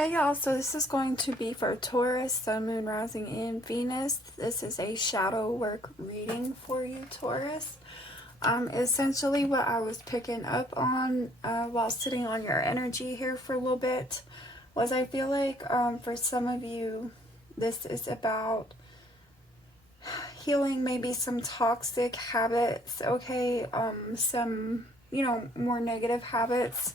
Hey y'all, so this is going to be for Taurus, Sun, Moon, Rising, and Venus. This is a shadow work reading for you, Taurus. Essentially what I was picking up on while sitting on your energy here for a little bit was I feel like for some of you, this is about healing maybe some toxic habits, okay? Some, more negative habits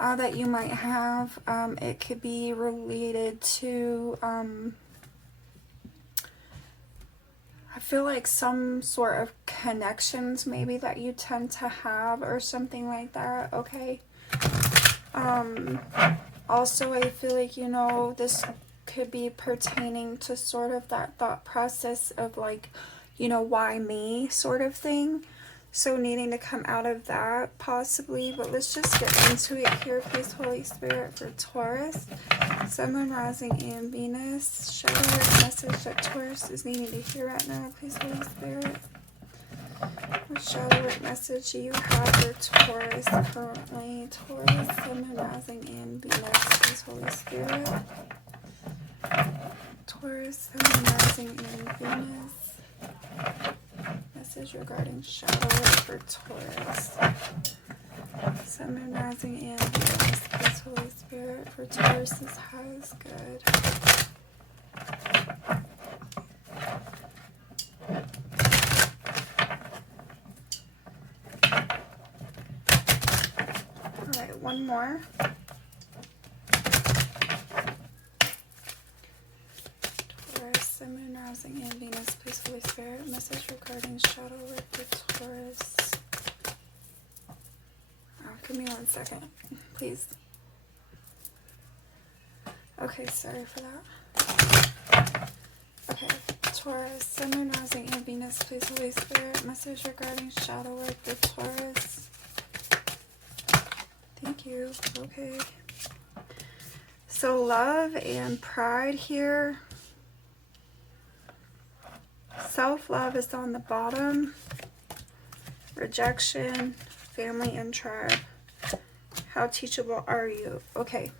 that you might have. It could be related to, I feel like some sort of connections maybe that you tend to have or something like that, okay? Also, I feel like, this could be pertaining to sort of that thought process of like, why me sort of thing. So needing to come out of that possibly, but let's just get into it here. Please, Holy Spirit, for Taurus, Sun, Moon, Rising, and Venus. Shadow work message that Taurus is needing to hear right now. Please, Holy Spirit. What shadow work message do you have for Taurus currently? Taurus, Sun, Moon, Rising, and Venus. Please, Holy Spirit. Taurus, Sun, Moon, Rising, and Venus. Message regarding shadow work for Taurus. Sun, Moon, Rising, and Venus. Please, Holy Spirit, for Taurus is high is good. Alright, one more. Sun, Moon, Rising, and Venus. Please, Holy Spirit. Message regarding shadow work for Taurus. Give me 1 second, please. Okay, sorry for that. Okay, Taurus, Sun, Moon, Rising, and Venus. Please, Holy Spirit. Message regarding shadow work for Taurus. Thank you. Okay. So love and pride here. Self-love is on the bottom. Rejection, family, and tribe. How teachable are you? Okay.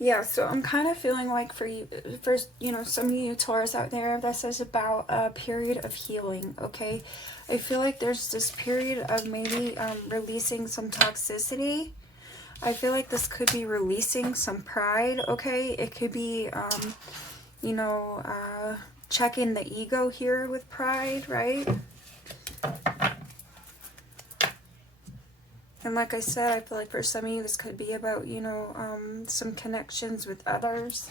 Yeah, so I'm kind of feeling like for you, some of you Taurus out there, this is about a period of healing, okay? I feel like there's this period of maybe releasing some toxicity. I feel like this could be releasing some pride, okay? It could be, checking the ego here with pride, right? And like I said, I feel like for some of you, this could be about, some connections with others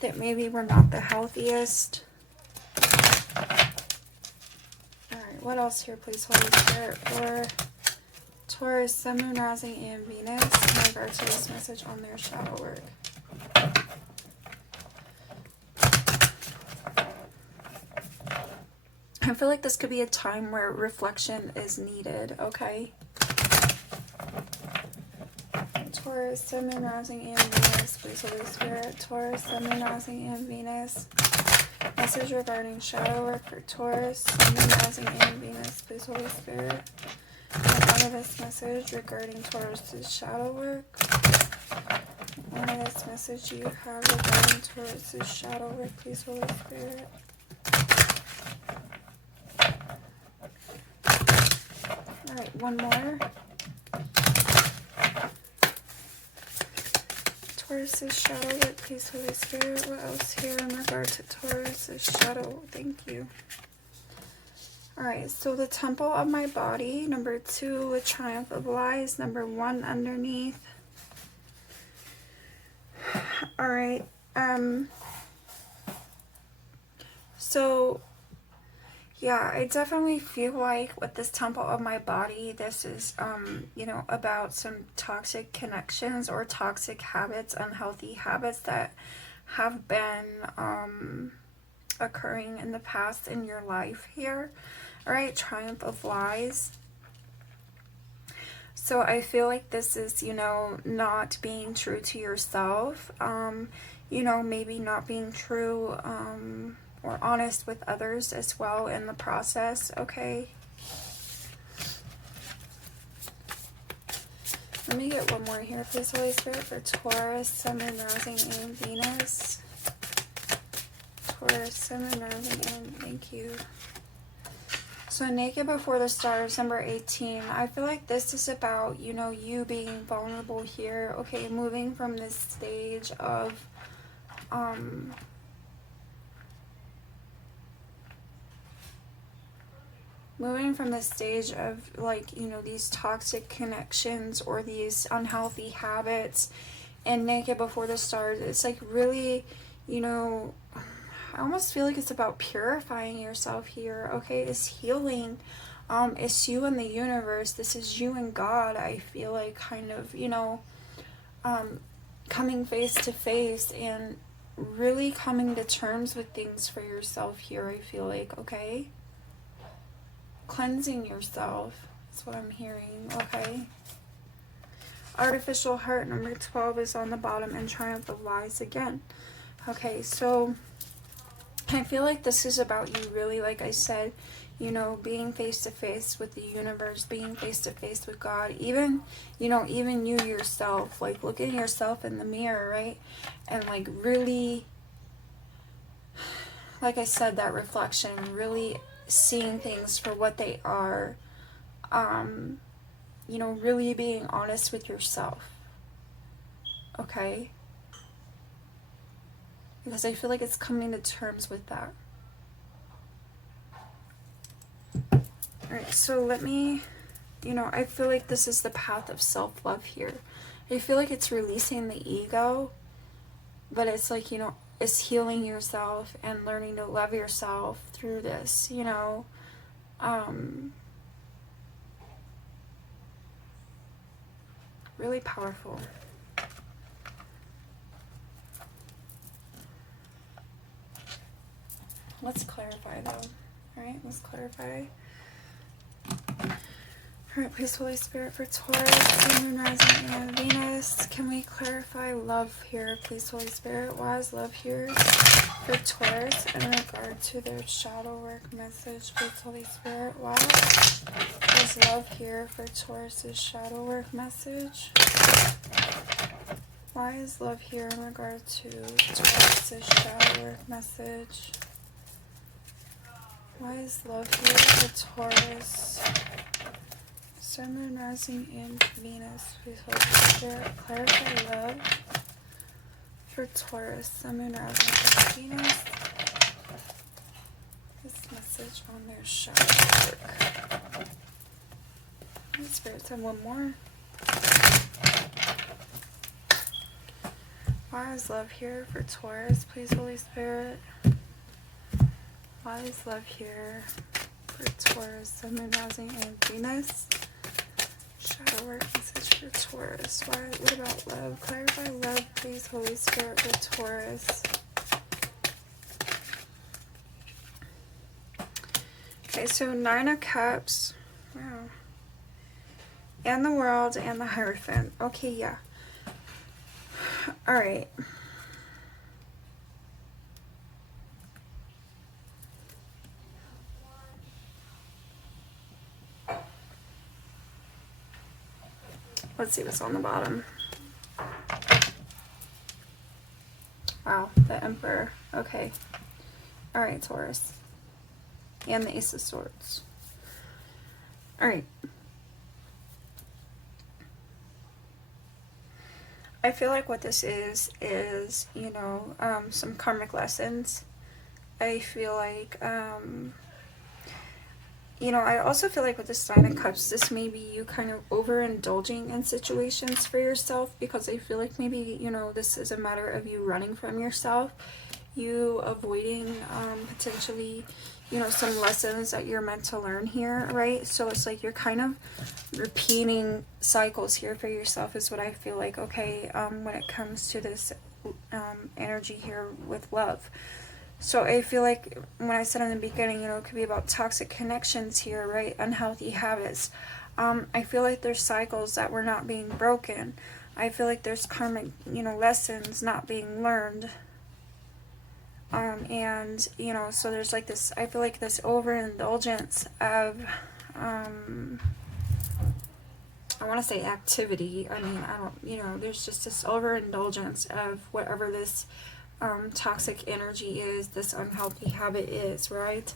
that maybe were not the healthiest. Alright, what else here, please, Holy Spirit, for Taurus, Sun, Moon, Rising, and Venus in regards to this message on their shadow work. I feel like this could be a time where reflection is needed, okay? Taurus, Sun, Moon, Rising, and Venus. Please, Holy Spirit. Taurus, Sun, Moon, Rising, and Venus. Message regarding shadow work for Taurus, Sun, Moon, Rising, and Venus. Please, Holy Spirit. One of this message regarding Taurus's shadow work. One of this message you have regarding Taurus's shadow work. Please, Holy Spirit. Alright, one more. Taurus's shadow work, please, Holy Spirit. What else here in regard to Taurus's shadow? Thank you. Alright, so the temple of my body. Number 2, a triumph of lies. Number 1 underneath. Alright, so yeah, I definitely feel like with this temple of my body, this is, about some toxic connections or toxic habits, unhealthy habits that have been occurring in the past in your life here. All right, triumph of lies. So I feel like this is, not being true to yourself, maybe not being true, or honest with others as well in the process, okay? Let me get one more here, please, Holy Spirit, for Taurus, Sun, Moon, Rising, and Venus. Taurus, Sun, Moon, Rising, and thank you. So Naked Before the Stars, number 18. I feel like this is about, you know, you being vulnerable here. Okay, moving from this stage of, like, you know, these toxic connections or these unhealthy habits. And Naked Before the Stars, it's like really, you know, I almost feel like it's about purifying yourself here, okay? It's healing. It's you and the universe. This is you and God, I feel like, kind of, you know, coming face to face and really coming to terms with things for yourself here, I feel like, okay? Cleansing yourself is what I'm hearing, okay? Artificial Heart, number 12 is on the bottom, and Triumph of Lies again. Okay, so I feel like this is about you really, like I said, you know, being face to face with the universe, being face to face with God, even, you know, even you yourself, like looking yourself in the mirror, right? And like really, like I said, that reflection, really seeing things for what they are, you know, really being honest with yourself, okay? Because I feel like it's coming to terms with that. Alright, so let me, you know, I feel like this is the path of self-love here. I feel like it's releasing the ego, but it's like, you know, it's healing yourself and learning to love yourself through this, you know. Really powerful. Let's clarify though. Alright, let's clarify. Alright, please, Holy Spirit, for Taurus, Moon, Rising, and Venus. Can we clarify love here, please, Holy Spirit? Why is love here for Taurus in regard to their shadow work message, please, Holy Spirit? Why is love here for Taurus's shadow work message? Why is love here in regard to Taurus's shadow work message? Why is love here for Taurus? Sun, Moon, Rising, and Venus. Please, Holy Spirit, clarify love for Taurus, Sun, Moon, Rising, and Venus. This message on their shadow work. Holy Spirit, send one more. Why is love here for Taurus? Please, Holy Spirit. Why is love here for Taurus, Sun, Moon, Rising, and Venus? Shadow work message for Taurus. Why? What about love? Clarify love, please, Holy Spirit, for Taurus. Okay, so 9 of Cups. Wow. And the World and the Hierophant. Okay, yeah. Alright. Let's see what's on the bottom. Wow, the Emperor. Okay. Alright, Taurus. And the Ace of Swords. Alright. I feel like what this is, you know, some karmic lessons. I feel like, you know, I also feel like with this 9 of Cups, this may be you kind of overindulging in situations for yourself, because I feel like maybe, you know, this is a matter of you running from yourself, you avoiding potentially, you know, some lessons that you're meant to learn here, right? So it's like you're kind of repeating cycles here for yourself is what I feel like, okay, when it comes to this energy here with love. So I feel like when I said in the beginning, you know, it could be about toxic connections here, right? Unhealthy habits. I feel like there's cycles that were not being broken. I feel like there's karmic, you know, lessons not being learned. And, you know, so there's like this, I feel like this overindulgence of I want to say activity. I mean, I don't, you know, there's just this overindulgence of whatever this toxic energy is, this unhealthy habit is, right?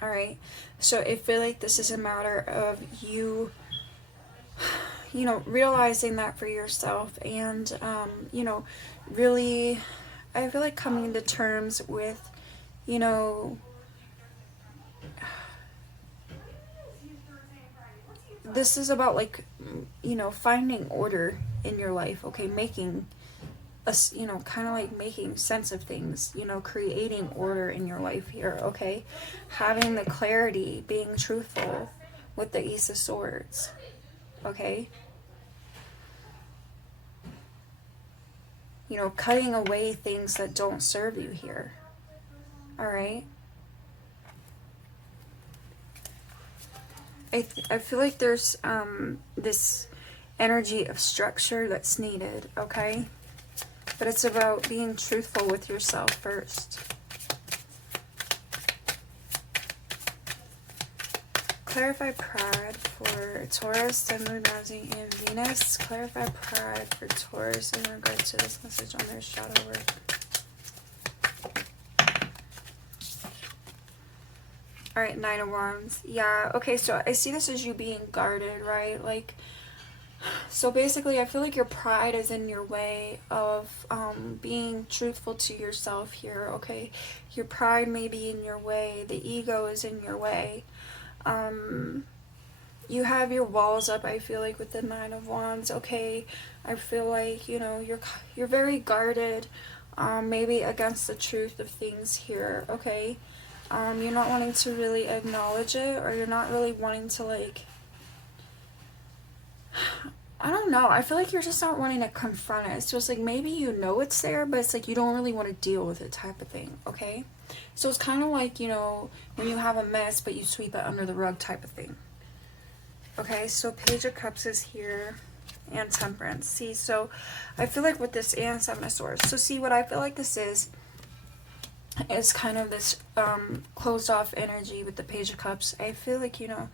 All right. So I feel like this is a matter of you, you know, realizing that for yourself and, you know, really, I feel like coming to terms with, you know, this is about like, you know, finding order in your life, okay? Making us, you know, kind of like making sense of things, you know, creating order in your life here, okay? Having the clarity, being truthful with the Ace of Swords, okay? You know, cutting away things that don't serve you here, all right? I feel like there's this energy of structure that's needed, okay? But it's about being truthful with yourself first. Clarify pride for Taurus, Sun, Moon, Rising, and Venus. Clarify pride for Taurus in regards to this message on their shadow work. Alright, Nine of Wands. Yeah, okay, so I see this as you being guarded, right? Like, so basically I feel like your pride is in your way of being truthful to yourself here, okay? Your pride may be in your way. The ego is in your way. You have your walls up, I feel like, with the Nine of Wands, okay? I feel like, you know, you're very guarded, maybe against the truth of things here, okay? You're not wanting to really acknowledge it, or you're not really wanting to, like, I don't know, I feel like you're just not wanting to confront it. It's just like, maybe you know it's there, but it's like you don't really want to deal with it type of thing, okay? So it's kind of like, you know, when you have a mess, but you sweep it under the rug type of thing. Okay, so Page of Cups is here, and Temperance. See, so I feel like with this, and Seven of Swords. So see, what I feel like this is kind of this closed off energy with the Page of Cups. I feel like, you know,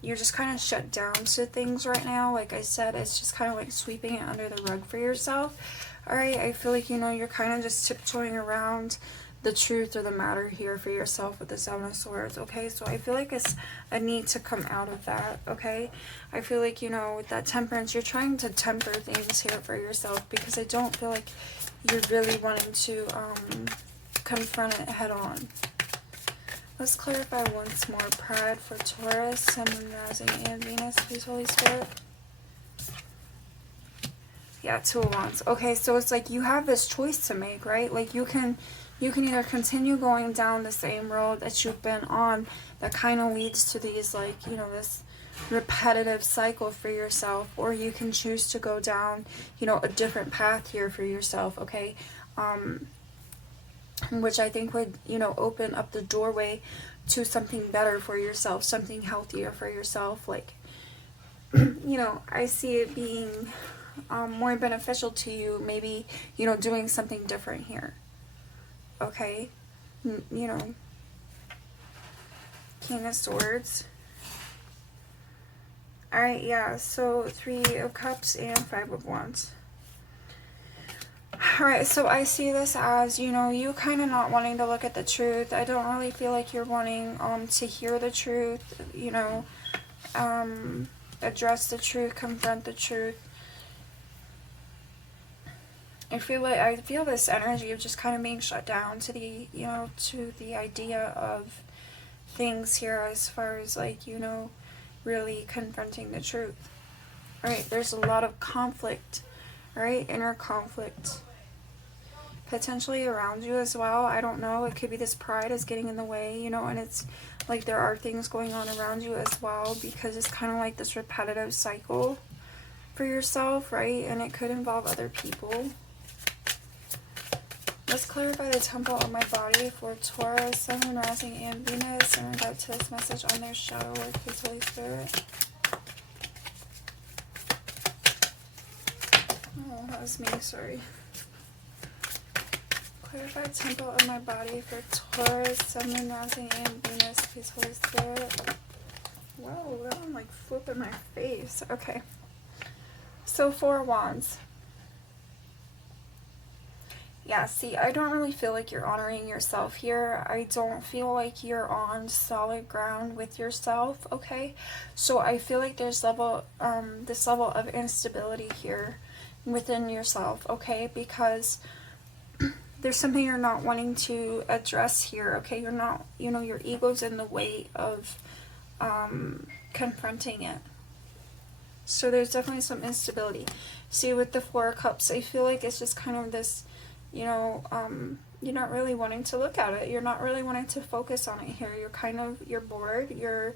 you're just kind of shut down to things right now. Like I said, it's just kind of like sweeping it under the rug for yourself. Alright, I feel like, you know, you're kind of just tiptoeing around the truth or the matter here for yourself with the Seven of Swords, okay? So I feel like it's a need to come out of that, okay? I feel like, you know, with that Temperance, you're trying to temper things here for yourself, because I don't feel like you're really wanting to confront it head on. Let's clarify once more. Pride for Taurus, Sun, Moon, Rising, and Venus, please, Holy Spirit. Yeah, Two of Wands. Okay, so it's like you have this choice to make, right? Like you can either continue going down the same road that you've been on that kind of leads to these, like, you know, this repetitive cycle for yourself, or you can choose to go down, you know, a different path here for yourself, okay? Which I think would, you know, open up the doorway to something better for yourself, something healthier for yourself. Like, you know, I see it being more beneficial to you, maybe, you know, doing something different here. Okay, you know, King of Swords. Alright, yeah, so Three of Cups and Five of Wands. Alright, so I see this as, you know, you kind of not wanting to look at the truth. I don't really feel like you're wanting to hear the truth, you know, address the truth, confront the truth. I feel this energy of just kind of being shut down to the, you know, to the idea of things here as far as, like, you know, really confronting the truth. Alright, there's a lot of conflict, right? Inner conflict. Potentially around you as well. I don't know. It could be this pride is getting in the way, you know, and it's like there are things going on around you as well, because it's kind of like this repetitive cycle for yourself, right? And it could involve other people. Let's clarify the temple of my body for Taurus, Sun, Moon, Rising, and Venus in regard to this message on their shadow work, please, Holy Spirit. Oh, that was me, sorry. Clarify temple of my body for Taurus, Sun, Moon, Rising, and Venus. Please, Holy Spirit. Whoa, that one like flipped in my face. Okay. So 4 wands. Yeah, see, I don't really feel like you're honoring yourself here. I don't feel like you're on solid ground with yourself, okay? So I feel like there's this level of instability here within yourself, okay? Because there's something you're not wanting to address here, okay? You're not, your ego's in the way of confronting it. So there's definitely some instability. See, with the 4 of Cups, I feel like it's just kind of this, you're not really wanting to look at it. You're not really wanting to focus on it here. You're bored. You're,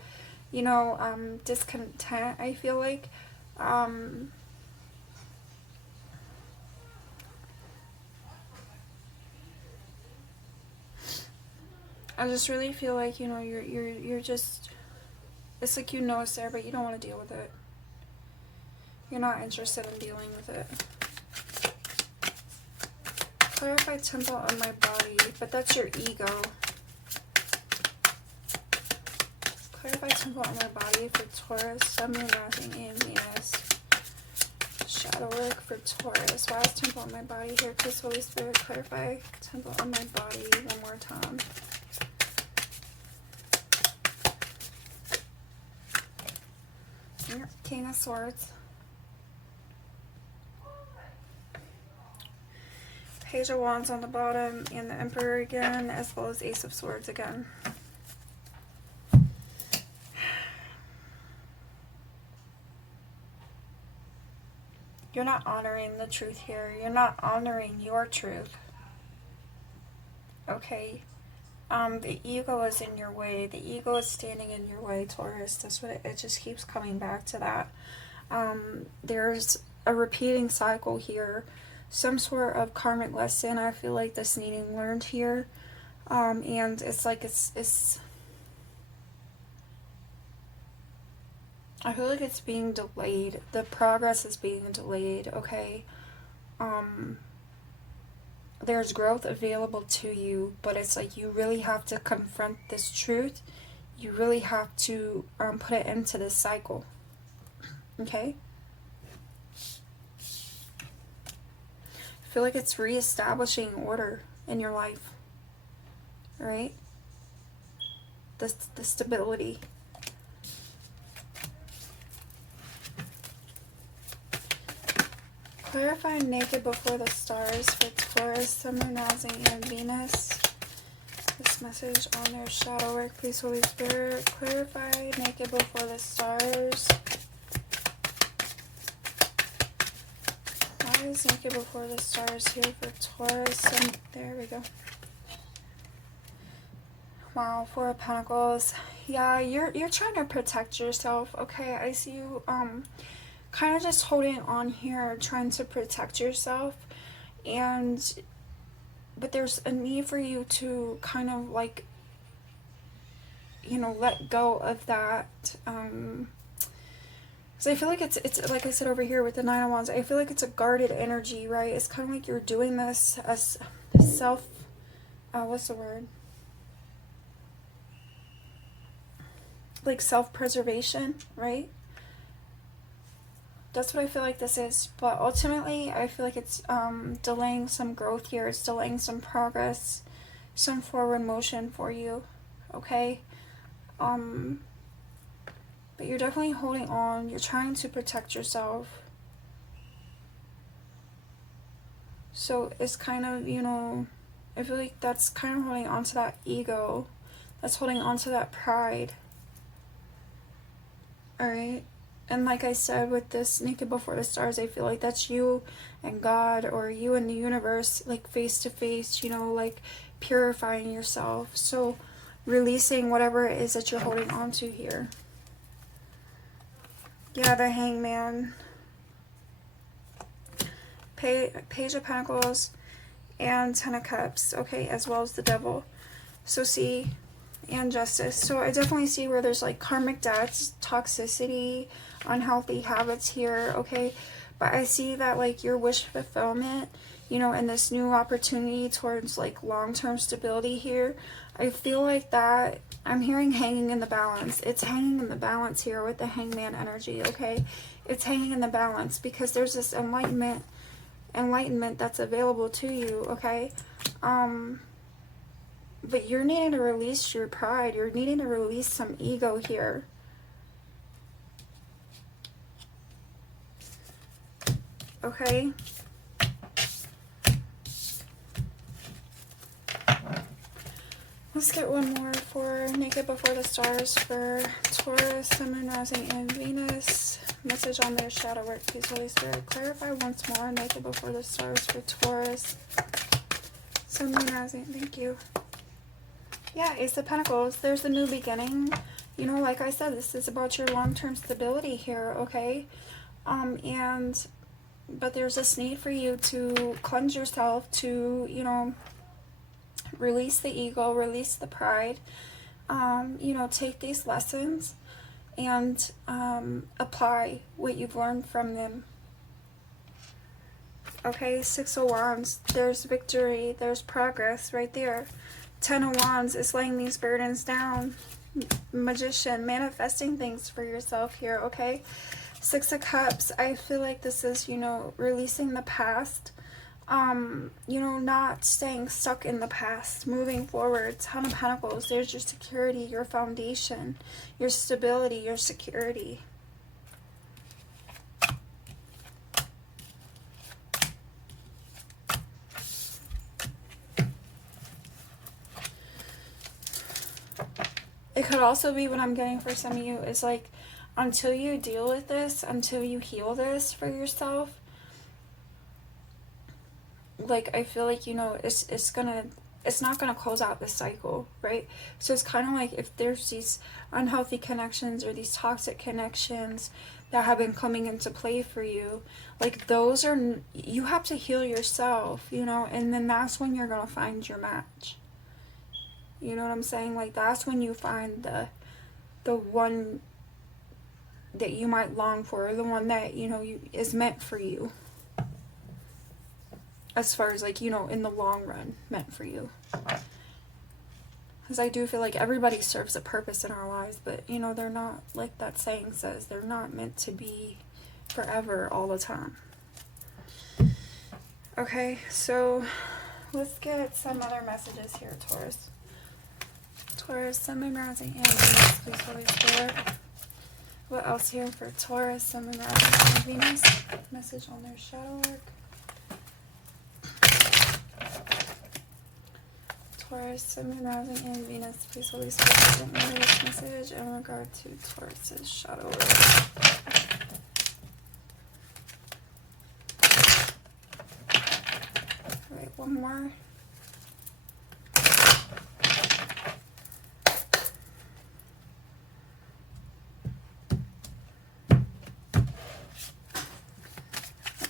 discontent, I feel like. I just really feel like, you're just, it's like it's there, but you don't want to deal with it. You're not interested in dealing with it. Clarify temple on my body, but that's your ego. Clarify temple on my body for Taurus, Sun, Moon, Rising, and Venus. Shadow work for Taurus. Why is temple on my body here? Please, Holy Spirit, clarify temple on my body one more time. King of Swords. Page of Wands on the bottom, and the Emperor again, as well as Ace of Swords again. You're not honoring the truth here. You're not honoring your truth. Okay? The ego is in your way. The ego is standing in your way, Taurus. That's what it just keeps coming back to that. There's a repeating cycle here. Some sort of karmic lesson, I feel like, that's needing learned here. And it's like it's I feel like it's being delayed. The progress is being delayed, okay? There's growth available to you, but it's like you really have to confront this truth. You really have to put it into this cycle, okay? I feel like it's reestablishing order in your life, right? The stability. Clarify naked before the stars for Taurus, Sun, Moon, Rising, and Venus. This message on their shadow work, please, Holy Spirit. Clarify naked before the stars. Why is naked before the stars here for Taurus? And there we go. Wow, 4 of Pentacles. Yeah, you're trying to protect yourself. Okay, I see you kind of just holding on here, trying to protect yourself, but there's a need for you to kind of like, let go of that. So I feel like it's like I said over here with the 9 of Wands, I feel like it's a guarded energy, right? It's kind of like you're doing this as self, what's the word? Like self-preservation, right? That's what I feel like this is. But ultimately, I feel like it's delaying some growth here. It's delaying some progress, some forward motion for you, okay? But you're definitely holding on. You're trying to protect yourself. So it's kind of, I feel like that's kind of holding on to that ego. That's holding on to that pride. Alright? And like I said, with this naked before the stars, I feel like that's you and God, or you and the universe, like face to face, like purifying yourself. So releasing whatever it is that you're holding on to here. Yeah, the Hangman. Page of Pentacles and 10 of Cups, okay, as well as the Devil. So see, and Justice. So I definitely see where there's like karmic debts, toxicity, unhealthy habits here, okay? But I see that like your wish fulfillment, you know, in this new opportunity towards like long-term stability here. I feel like that I'm hearing hanging in the balance. It's hanging in the balance here with the Hangman energy, okay? It's hanging in the balance because there's this enlightenment that's available to you, okay? But you're needing to release your pride. You're needing to release some ego here. Okay? Let's get one more for Naked Before the Stars for Taurus, Sun, Moon, Rising, and Venus. Message on their shadow work, please, Holy Spirit. Clarify once more. Naked Before the Stars for Taurus, Sun, Moon, Rising. Thank you. Yeah, Ace of Pentacles. There's a new beginning. You know, like I said, this is about your long-term stability here, okay? But there's this need for you to cleanse yourself, to, you know, release the ego, release the pride, you know, take these lessons and apply what you've learned from them. Okay, Six of Wands, there's victory, there's progress right there. Ten of Wands is laying these burdens down. Magician, manifesting things for yourself here, okay? Six of Cups, I feel like this is, you know, releasing the past. You know, not staying stuck in the past, moving forward. Ten of Pentacles, there's your security, your foundation, your stability, your security. It could also be what I'm getting for some of you is like, until you deal with this, until you heal this for yourself, like, I feel like, you know, it's not gonna close out this cycle, right? So it's kind of like if there's these unhealthy connections or these toxic connections that have been coming into play for you, like, those are, you have to heal yourself, you know, and then that's when you're gonna find your match. You know what I'm saying? Like, that's when you find the one that you might long for, or the one that, you know, is meant for you. As far as, like, you know, in the long run, meant for you. Because I do feel like everybody serves a purpose in our lives, but, you know, they're not, like that saying says, they're not meant to be forever all the time. Okay, so let's get some other messages here, Taurus. Taurus, Sun, Moon, Rising, and Venus, please, Holy Spirit. What else here for Taurus, Sun, Moon, Rising, and Venus? Message on their shadow work. Taurus, Sun, Moon, Rising, and Venus, please, Holy Spirit, give me this message in regard to Taurus's shadow work. Alright, one more.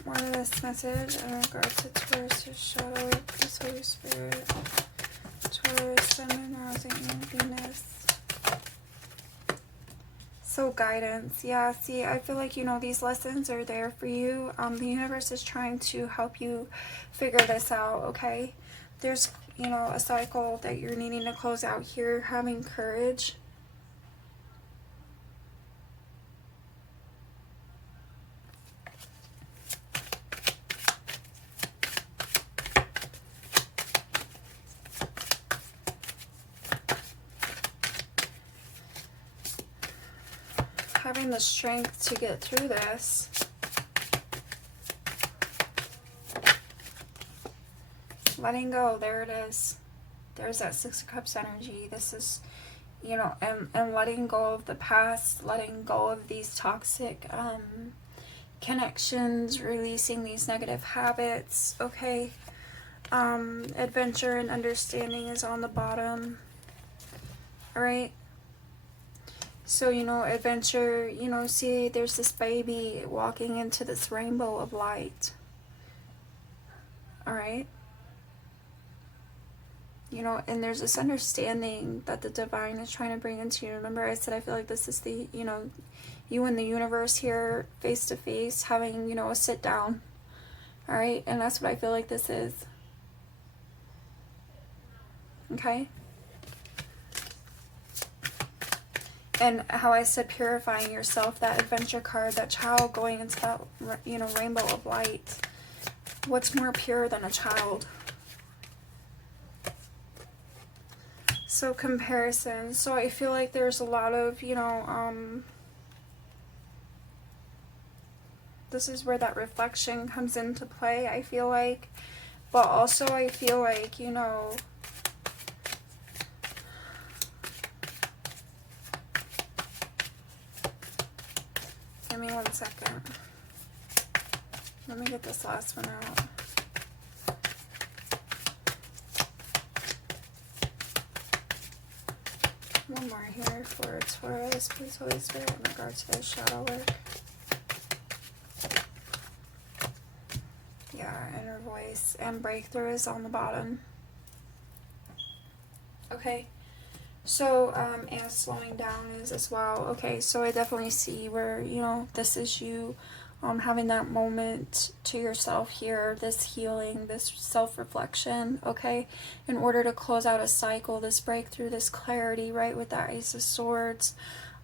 More of this message in regard to Taurus's shadow work, please, Holy Spirit. Taurus, Sun, Moon, Rising, and Venus. So guidance, yeah, see, I feel like, you know, these lessons are there for you. The universe is trying to help you figure this out, okay? There's, you know, a cycle that you're needing to close out here, having courage. Having the strength to get through this. Letting go, there it is. There's that Six of Cups energy. This is, you know, and letting go of the past, letting go of these toxic connections, releasing these negative habits, okay? Adventure and understanding is on the bottom. Alright? So, you know, adventure, you know, see, there's this baby walking into this rainbow of light. Alright? You know, and there's this understanding that the divine is trying to bring into you. Remember I said I feel like this is the, you know, you and the universe here face to face, having, you know, a sit down. All right, and that's what I feel like this is. Okay. And how I said purifying yourself, that adventure card, that child going into that, you know, rainbow of light. What's more pure than a child? So comparison. So I feel like there's a lot of, you know, this is where that reflection comes into play, I feel like. But also I feel like, you know, give me 1 second. Let me get this last one out. One more here for Taurus. Please, Holy Spirit, in regards to the shadow work. Yeah, inner voice. And breakthrough is on the bottom. Okay. So, and slowing down is as well. Okay, so I definitely see where, you know, this is you having that moment to yourself here, this healing, this self-reflection, okay, in order to close out a cycle, this breakthrough, this clarity, right, with that Ace of Swords.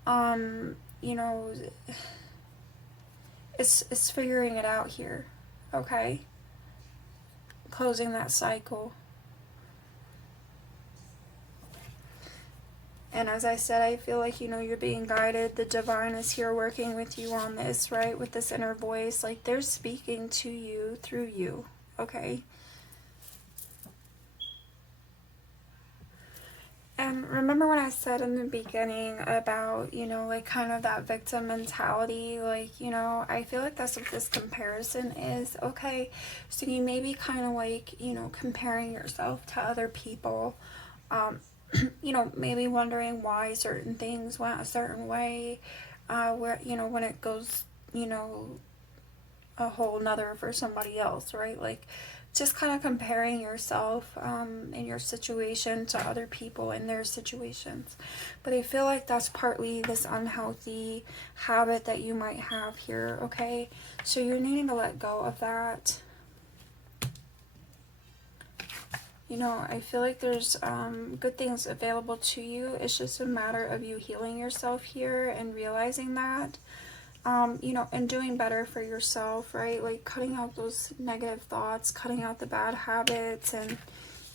You know, it's figuring it out here, okay, closing that cycle. And as I said, I feel like, you know, you're being guided. The divine is here working with you on this, right? With this inner voice. Like, they're speaking to you through you, okay? And remember when I said in the beginning about, you know, like, kind of that victim mentality? Like, you know, I feel like that's what this comparison is, okay? So you may be kind of like, you know, comparing yourself to other people. You know, maybe wondering why certain things went a certain way, where, you know, when it goes, you know, a whole nother for somebody else, right? Like, just kind of comparing yourself in your situation to other people in their situations. But I feel like that's partly this unhealthy habit that you might have here, okay? So you're needing to let go of that. You know, I feel like there's good things available to you. It's just a matter of you healing yourself here and realizing that, you know, and doing better for yourself, right? Like cutting out those negative thoughts, cutting out the bad habits and,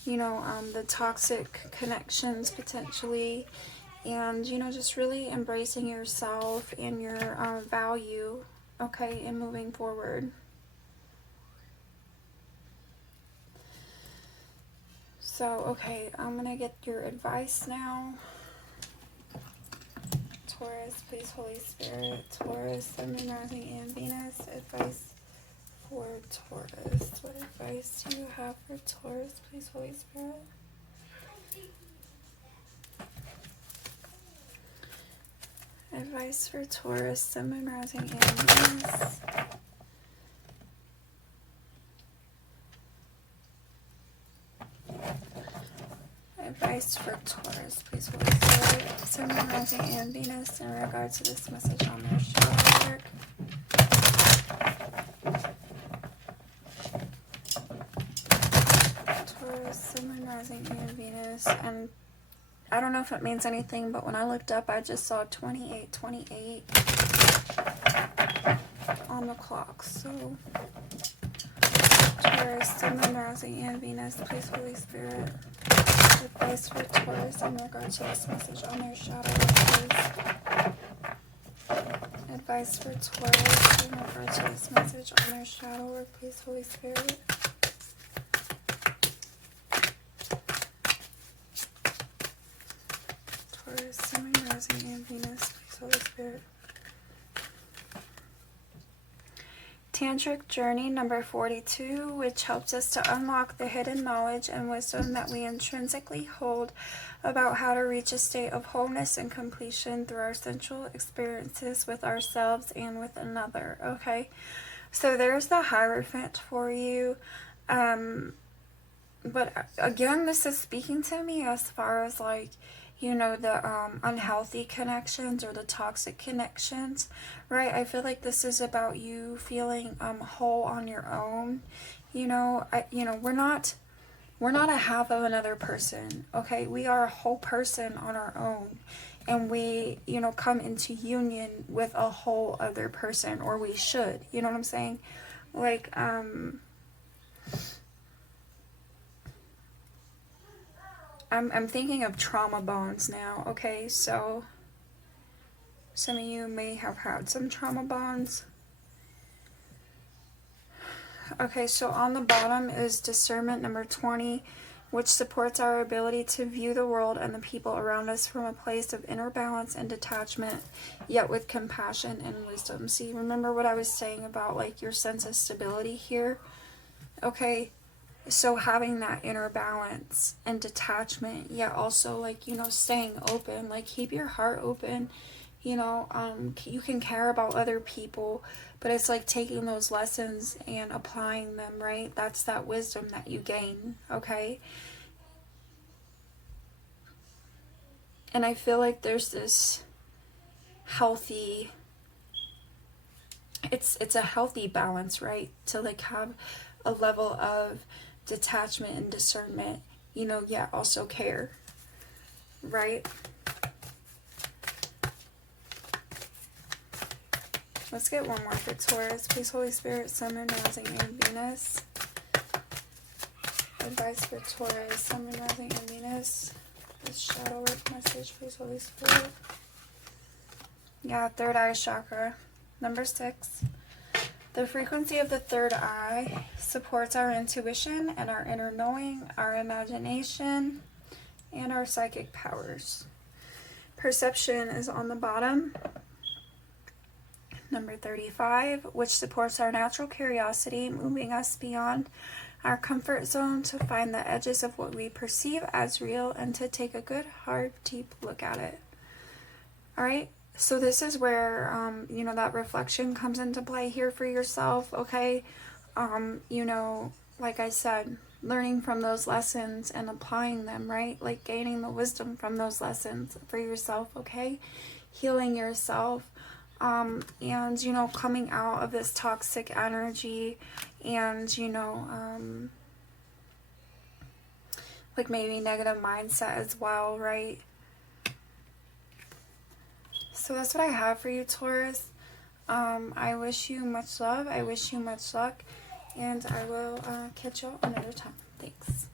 you know, the toxic connections potentially. And, you know, just really embracing yourself and your value, okay, and moving forward. So, okay, I'm going to get your advice now. Taurus, please, Holy Spirit. Taurus, Sun, Moon, Rising, and Venus. Advice for Taurus. What advice do you have for Taurus, please, Holy Spirit? Advice for Taurus, Sun, Moon, Rising, and Venus. Advice for Taurus, please, Holy Spirit. Sun, Moon, Rising, and Venus in regards to this message on their shadow work. Taurus, Sun, Moon, Rising, and Venus. And I don't know if it means anything, but when I looked up, I just saw 2828 on the clock. So, Taurus, Sun, Moon, Rising, and Venus, please, Holy Spirit. Advice for Taurus in regards to this message on their shadow work, please. Advice for Taurus in regards to this message on their shadow work, please, Holy Spirit. Taurus, Sun, Moon, Rising, and Venus, please, Holy Spirit. Tantric Journey number 42, which helps us to unlock the hidden knowledge and wisdom that we intrinsically hold about how to reach a state of wholeness and completion through our sensual experiences with ourselves and with another, okay? So there's the Hierophant for you. But again, this is speaking to me as far as like, you know, the unhealthy connections or the toxic connections, right? I feel like this is about you feeling whole on your own. You know, we're not a half of another person, okay? We are a whole person on our own, and we, you know, come into union with a whole other person, or we should, you know what I'm saying? Like, I'm thinking of trauma bonds now, okay? So some of you may have had some trauma bonds. Okay, so on the bottom is discernment number 20, which supports our ability to view the world and the people around us from a place of inner balance and detachment, yet with compassion and wisdom. See, remember what I was saying about like your sense of stability here? Okay, so having that inner balance and detachment, yet also like, you know, staying open, like keep your heart open. You know, you can care about other people, but it's like taking those lessons and applying them, right? That's that wisdom that you gain, okay? And I feel like there's this healthy, it's a healthy balance, right? To like have a level of detachment and discernment, you know, yet also care, right? Let's get one more for Taurus. Please, Holy Spirit, Sun, Moon, Rising, and Venus. Advice for Taurus, Sun, Moon, Rising, and Venus. This shadow work message, please, Holy Spirit. Yeah, third eye chakra. Number 6. The frequency of the third eye supports our intuition and our inner knowing, our imagination, and our psychic powers. Perception is on the bottom. Number 35, which supports our natural curiosity, moving us beyond our comfort zone to find the edges of what we perceive as real and to take a good, hard, deep look at it. All right, so this is where, you know, that reflection comes into play here for yourself, okay? You know, like I said, learning from those lessons and applying them, right? Like gaining the wisdom from those lessons for yourself, okay? Healing yourself. And, you know, coming out of this toxic energy and, you know, like maybe negative mindset as well, right? So that's what I have for you, Taurus. I wish you much love. I wish you much luck. And I will catch you all another time. Thanks.